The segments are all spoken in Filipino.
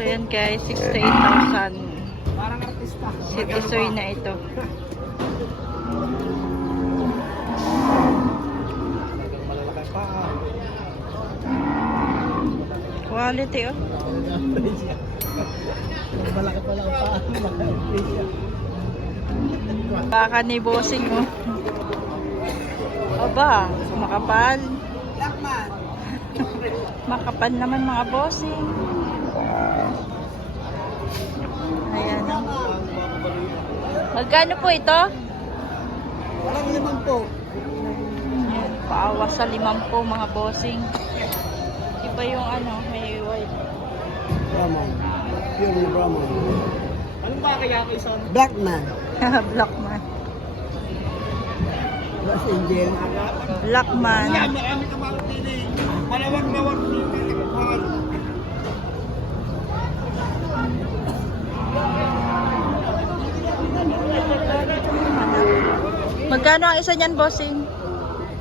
So yan guys, 68,000. Parang artista. City soy na ito. Quality oh. Malaki pa lang pa. Malaki Baka ni bossing mo. Aba, makapal. Makapal naman mga bossing. Ayan. Magkano po ito? Walang limang po. Ayan, paawas sa limampu mga bossing. Iba yung ano, may white. Brahman. Pure na Brahman. Anong ba kaya kay son? Blackman. Black man. Los Angel. Black man. marami ka makapili. Malawag na wag yung mahal. Magkano ang isa niyan, bossing?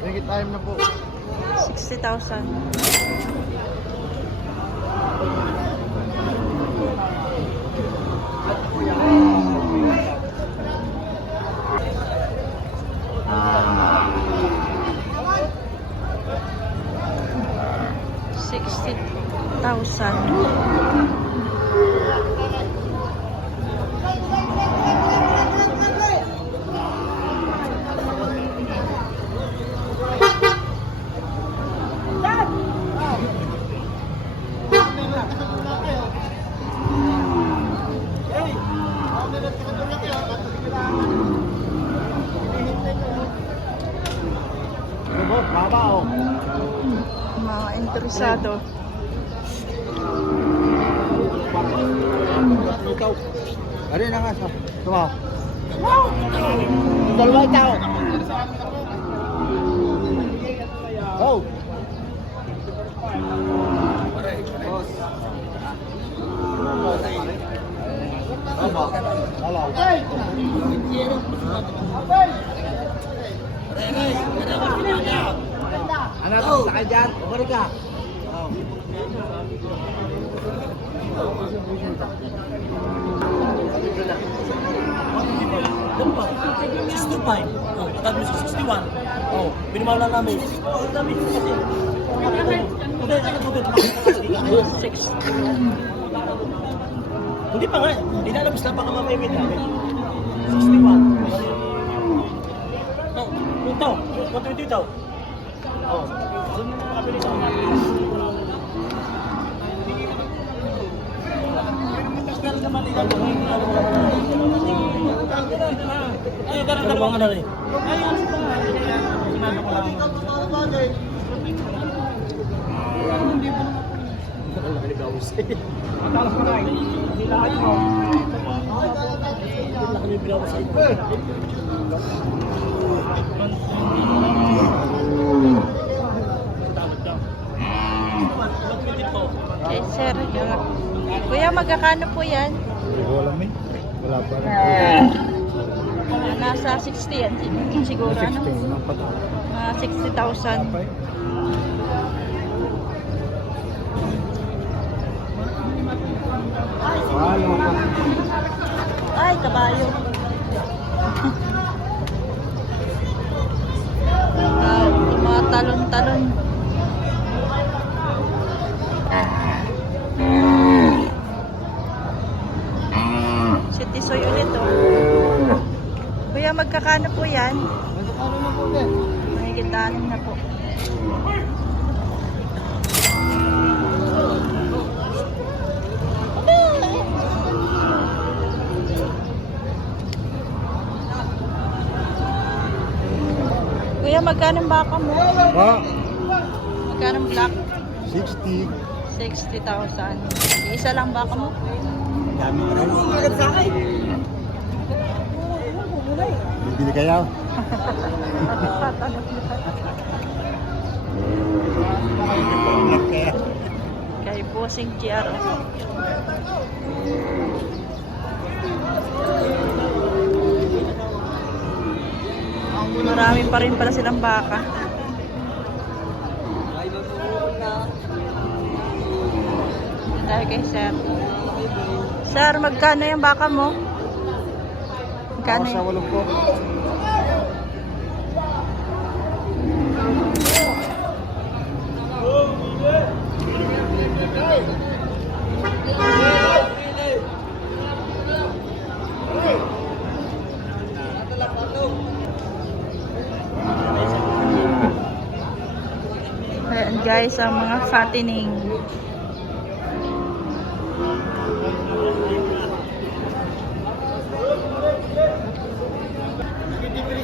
Make time na po. 60,000. Mga interesado. Ikaw. Ano na nga sa? Tuma. Dalawa tao. Oh. Hello. Dyan. Bari ka. Doon pa. 65. Oh, pagkabili sa 61. Oh, binimawala namin. Oh, dami kasi. Hindi, ano? Six. Hindi pa nga. Hindi na alam sila baka mamimit namin. 61. Oh, ito. 120 ito. Oh. Doon na nakabili sa Ay, ganun na mga rin. Ay, ano ba? Sinado ko lang. Matalas mo na eh. Hindi lahat mo. Okay, sir. Kuya, magkakano po yan? Wala may. Wala pa rin. Ah, Nasa 60 yan siguro. Ano? Mga 60,000. Wala pa. Ay, kabayo. Ah, yung mga talon-talon. City soy ulit oh. Kuya, magkakano po yan? Mahigit anim na po. Kuya, magkano ang baka mo? Ha? Magkano ang black? 60. 60,000. Isa lang baka mo? Dami na rin. Agad sa akin. Bibili kaya? Kay Bossing GR. Marami pa rin pala silang baka. tayo kay sir. Sir, magkano yung baka mo? Magkano Sa walong po. Ayan guys, ang mga fattening.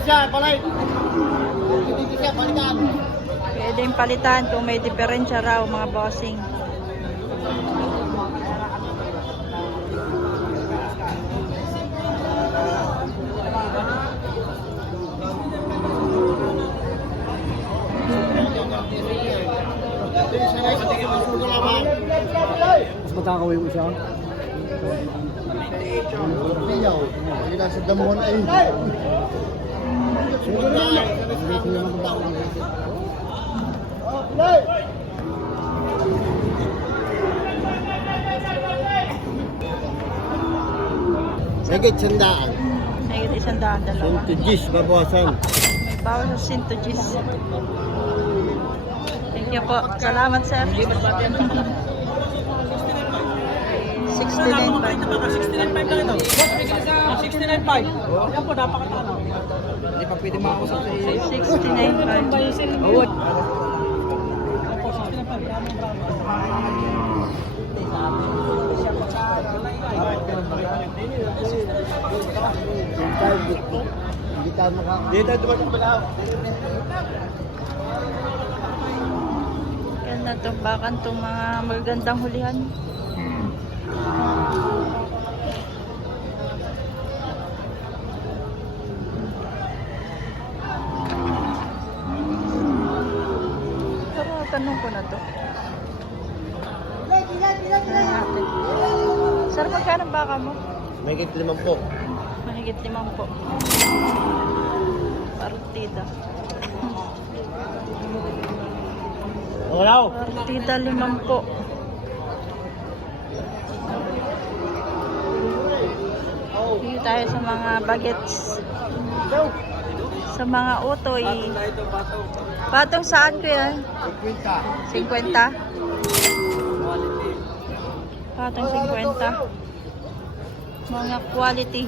Siya. Hindi siya, palitan. Pwedeng palitan kung may diferensya raw mga bossing. Mas matakawin mo siya. Piyaw. Hindi na sa damuhan na. Sagit sandaan. Ay, isang daan dalawa. Suntigis, babawasan. May bawal sa Sintogis. Thank you po. Salamat sir. 69 pa. 69.5 lang ito. 69.5. Yan po, napakatalo. Hindi pwede makausap sa 69 pa. Oo. Yan po, 69.5. Yan ang bravo. Hindi tayo maka... Dito, dumating pala ako. Yan na itong mga magagandang hulihan. Pero tanong ko na to. Natin. Sir, magkano baka mo? May git limang po. Mahigit limang po. Partida. Wala ko. Partida limang po. Dito tayo sa mga bagets. Sa mga utoy. Patong saan ko yan? Kwenta. 50? Patong 50. Mga quality.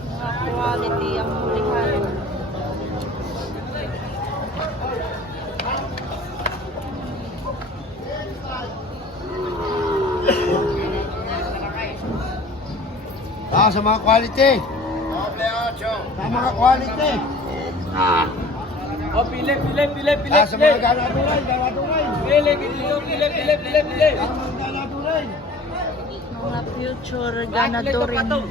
Mga quality ang hulihan. Ah, sa mga quality. Sa mga quality. Oh, pile, pile, pile, pile, Ah, sa mga ganadulay, ganadulay. Pile, pile, pile, pile, pile, pile. Sa mga ganadulay. Mga future ganadorin.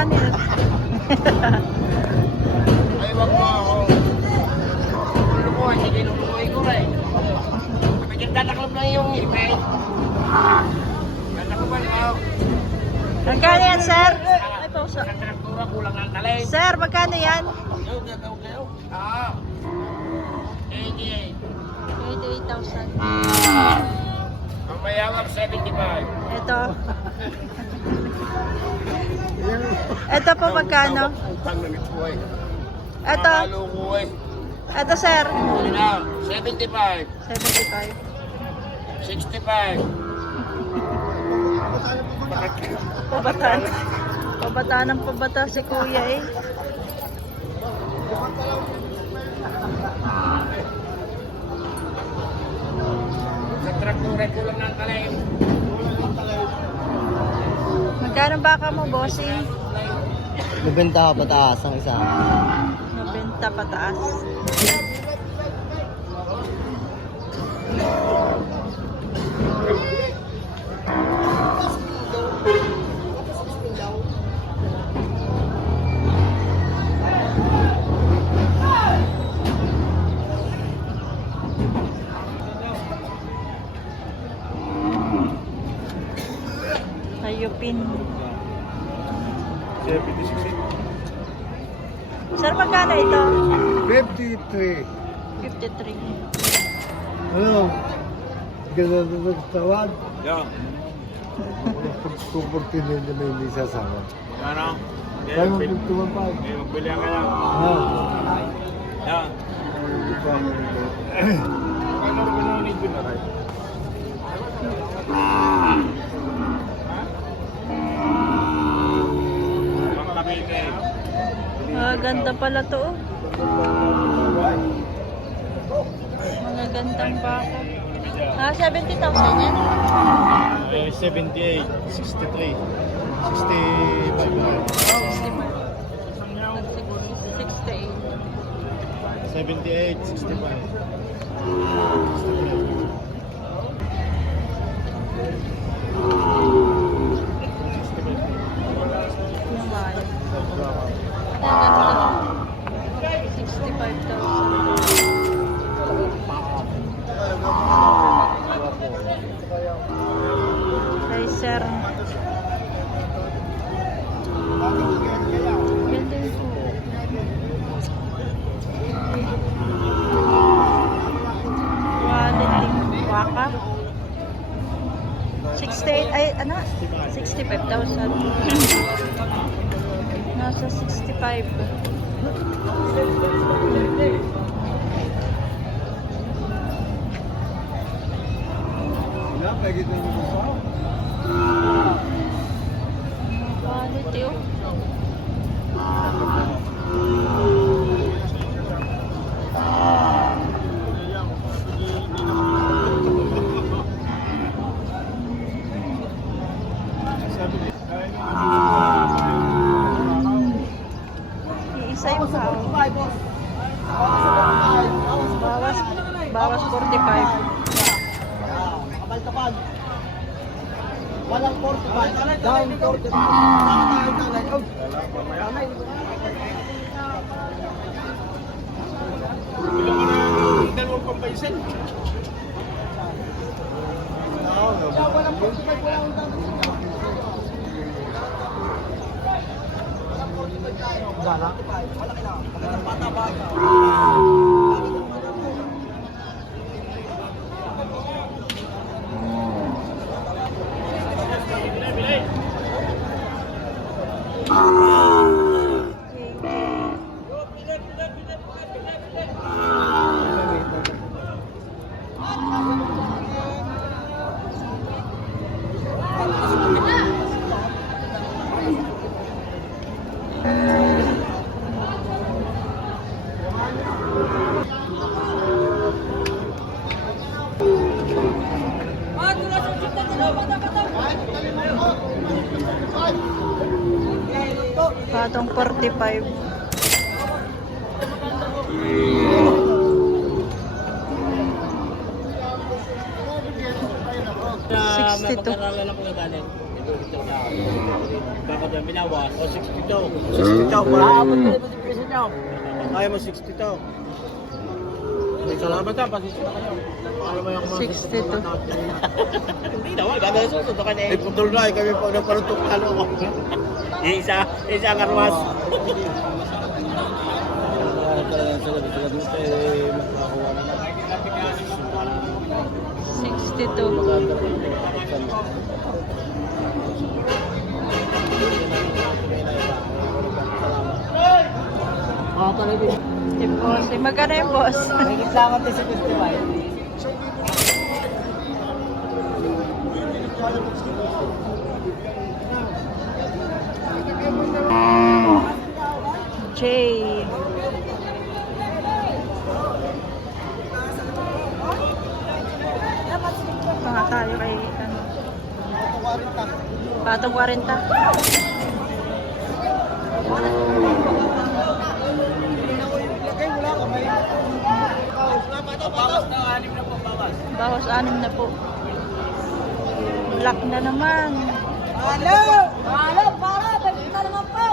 Kanil. Ay, wag mo ako. Ano po, hindi kinukuhay ko eh. Kapag tataklob lang yung ipay. Tatakloban ako. Magkano yan, sir? Ay, pausa. Sa traktura, kulang ang talay. Sir, magkano yan? Yo, gagaw kayo. Ah. 88. 88,000. Ang mayawag 75. Ito. Ito po magkano? Ito. Ko. Ito, sir. Yun na, 75. 75. 65. Pabataan. Pabataan ng pabata si kuya eh. Sa traktura, kulang ng talay. Magkano baka mo, bossing? Nabenta ka pataas ang isa. Nabenta pataas. 53. 53. Ano? Ganun na nagtawag. Yan. Pagkukurti nila na hindi sasama. Ano? Kaya mo pintuman pa. May magbili ka lang. Ha? Nito. Ano rin na? Pagkabili. Ah, ganda pala to. oh. Gandang bako. Ah, 70,000 yan? Eh, 78, 63, 65. 65. Siguro 68. 78, 65. Wala, pagit na nito pa. Quality oh. Isa yung tao. Bawas, bawas 45. Kapal-kapal. Walang 45. Down 45. Dalawang pambaysan. Walang 45. Walang Gala? Malaki na. Magandang bata bata. Patong 45. Na 62. mapag-aralan ako na galing. Ito dito na. Baka dyan binawas. O 62. 62. Wala ka mo na yung piso niyo. Kaya mo 62. Salamat ha, pasisya na kayo. Alam mo yung mga 62. Hindi naman, gagawin susunod ka na eh. Iputol na eh, kami pag napalutok talo ko. isa, isa ang armas. Sixty-two. Mga talaga. Si boss. Eh, magkano yung boss? Higit lang ang 55. Jay. Panga tayo kay ano. Patong 40. naman. Halo! Halo, para! Pagkita naman po!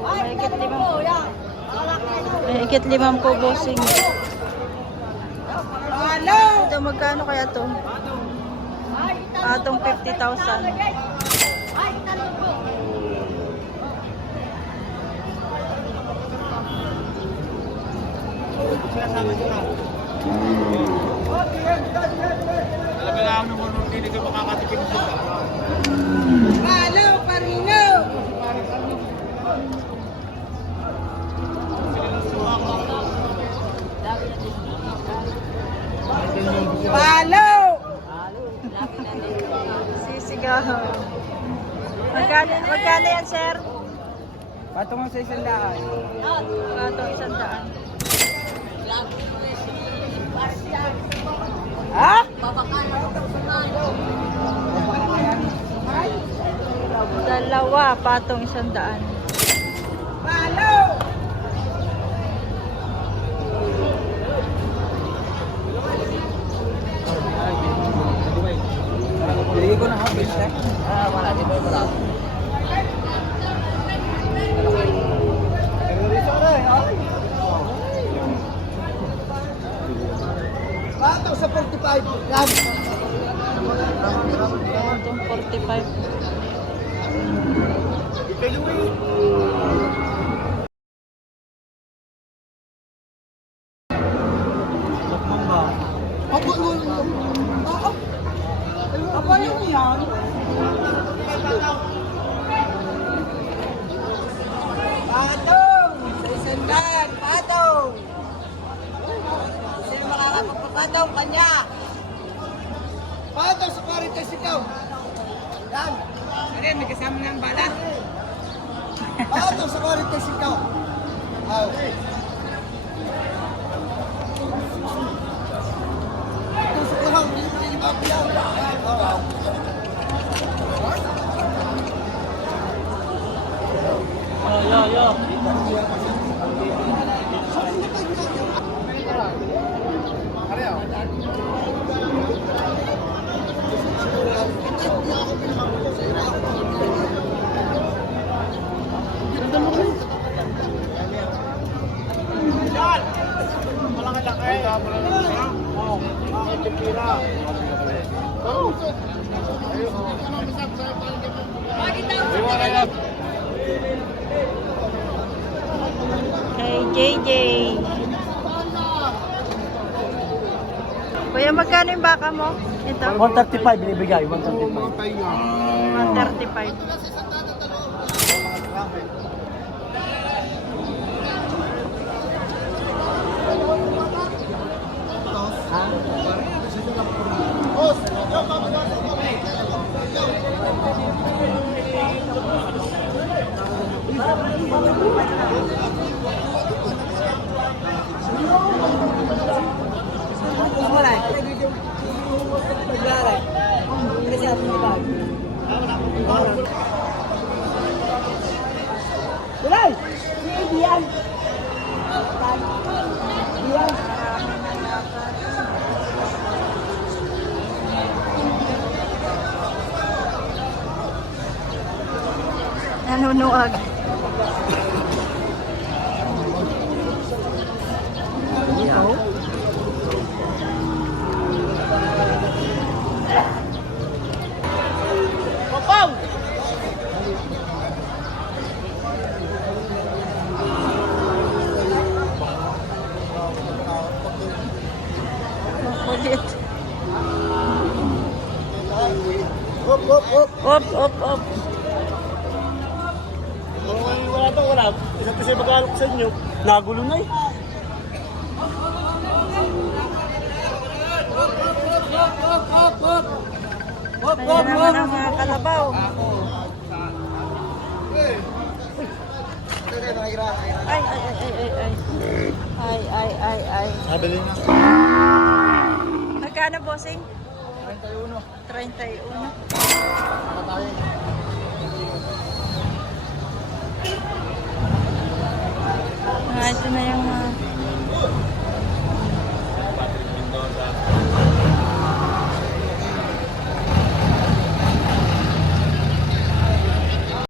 May ikit limang po. May ikit limang po, bossing. Halo! Ito, magkano kaya to? Atong 50,000. Talaga na ang hindi ka makakatipid sa Palo, parino! Palo! Sisigaw. Magkano, magkano yan, sir? Patungong sa isang daan. Pato, isang daan. Ha? Dalawa, patong isang daan. Palo! Bili ko na habis eh. Ah, wala. Di ba wala? Patong sa 45 gram. Patong 45. Ako yung... Oo. Ako yung yan. Patong! Sa isang daan, patong! Sino makakapagpapatong kanya? Patong sa 40 sikaw. Yan. Ano may kasama ng bala? Patong sa 40 sikaw. Okay. Tusok lang, hindi mo nilibab yan. Oo. Yo, yo, yo. Kay JJ. Kuya, magkano yung baka mo? Ito? 135 binibigay, 135. 135. Wala. Wala. Kasi ako nilibab. Wala. Diyan. Diyan. Nanunuag. Yaw. Papaw! Makulit. Hop, hop, hop. Op, op, op. Wala. Isa't isa mag-aalok sa inyo. Nagulo na eh. Ayan naman ang mga kalabaw. Ay, ay, ay, ay, ay, ay. Ay, ay, ay, ay. Sabi rin nga. Magkano, bossing? 31. 31. Ah, 还是那样吗、啊？